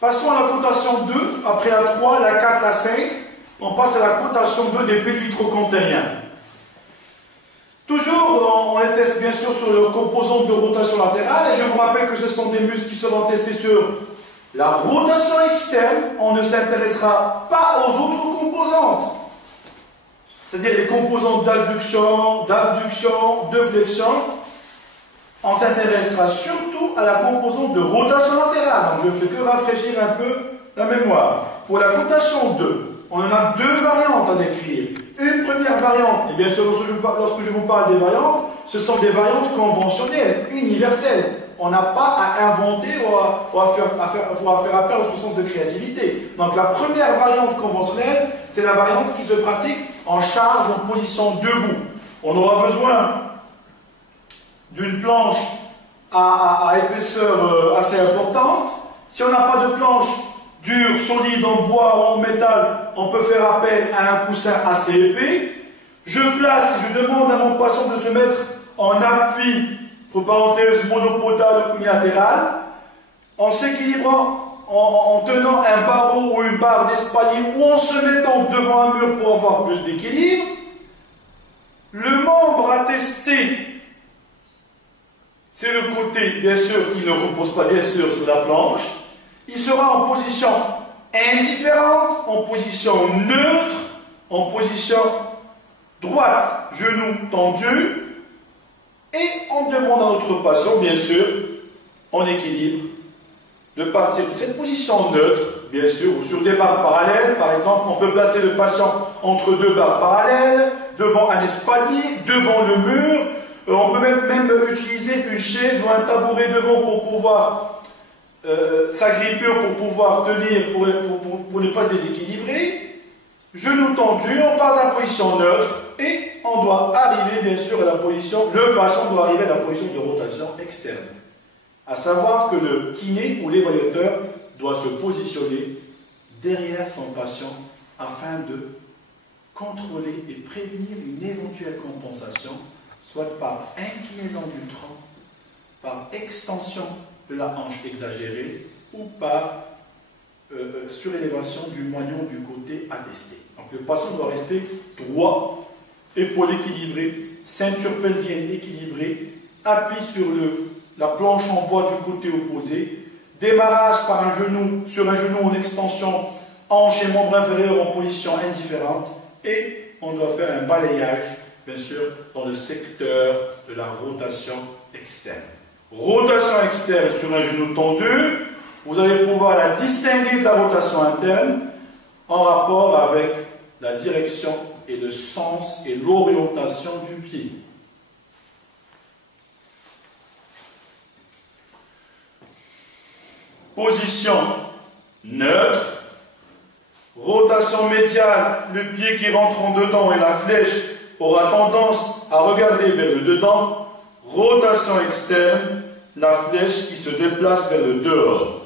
Passons à la cotation 2, après la 3, la 4, la 5, on passe à la cotation 2 des plis vitrocontériens. Toujours, on les teste bien sûr sur le composant de rotation latérale, et je vous rappelle que ce sont des muscles qui seront testés sur la rotation externe. On ne s'intéressera pas aux autres composantes, c'est-à-dire les composantes d'abduction, de flexion. On s'intéressera surtout à la composante de rotation latérale. Donc je ne fais que rafraîchir un peu la mémoire. Pour la cotation 2, on en a deux variantes à décrire. Une première variante, et bien sûr lorsque je vous parle des variantes, ce sont des variantes conventionnelles, universelles. On n'a pas à inventer ou à faire appel à notre sens de créativité. Donc la première variante conventionnelle, c'est la variante qui se pratique en charge en position debout. On aura besoin d'une planche à épaisseur assez importante. Si on n'a pas de planche dure, solide, en bois ou en métal, on peut faire appel à un coussin assez épais. Je demande à mon patient de se mettre en appui, entre parenthèses, monopodal unilatéral, en s'équilibrant, en tenant un barreau ou une barre d'espalier ou en se mettant devant un mur pour avoir plus d'équilibre. Le membre à tester, c'est le côté, bien sûr, qui ne repose pas, bien sûr, sur la planche. Il sera en position indifférente, en position neutre, en position droite, genou tendu. Et on demande à notre patient, bien sûr, en équilibre, de partir de cette position neutre, bien sûr, ou sur des barres parallèles. Par exemple, on peut placer le patient entre deux barres parallèles, devant un espalier, devant le mur. On peut même utiliser une chaise ou un tabouret devant pour pouvoir s'agripper ou pour pouvoir tenir, pour ne pas se déséquilibrer. Genoux tendus, on part de la position neutre et on doit arriver bien sûr à la position, le patient doit arriver à la position de rotation externe. À savoir que le kiné ou l'évaluateur doit se positionner derrière son patient afin de contrôler et prévenir une éventuelle compensation, soit par inclinaison du tronc, par extension de la hanche exagérée ou par surélévation du moignon du côté attesté. Donc le patient doit rester droit, épaule équilibrée, ceinture pelvienne équilibrée, appui sur la planche en bois du côté opposé, démarrage par un genou, sur un genou en extension, hanche et membre inférieur en position indifférente, et on doit faire un balayage, bien sûr, dans le secteur de la rotation externe. Rotation externe sur un genou tendu, vous allez pouvoir la distinguer de la rotation interne en rapport avec la direction et le sens et l'orientation du pied. Position neutre, rotation médiale, le pied qui rentre en dedans et la flèche aura tendance à regarder vers le dedans. Rotation externe, la flèche qui se déplace vers le dehors.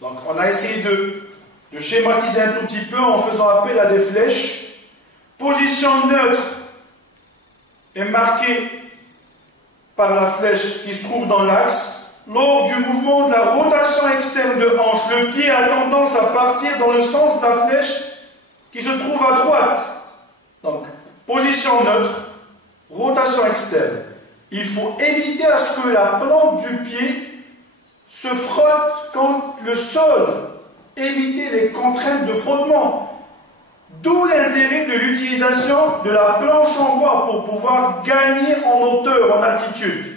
Donc on a essayé de schématiser un tout petit peu en faisant appel à des flèches. Position neutre est marquée par la flèche qui se trouve dans l'axe. Lors du mouvement de la rotation externe de hanche, le pied a tendance à partir dans le sens de la flèche qui se trouve à droite. Donc, position neutre, rotation externe. Il faut éviter à ce que la plante du pied se frotte contre le sol. Éviter les contraintes de frottement. D'où l'intérêt de l'utilisation de la planche en bois pour pouvoir gagner en hauteur, en altitude.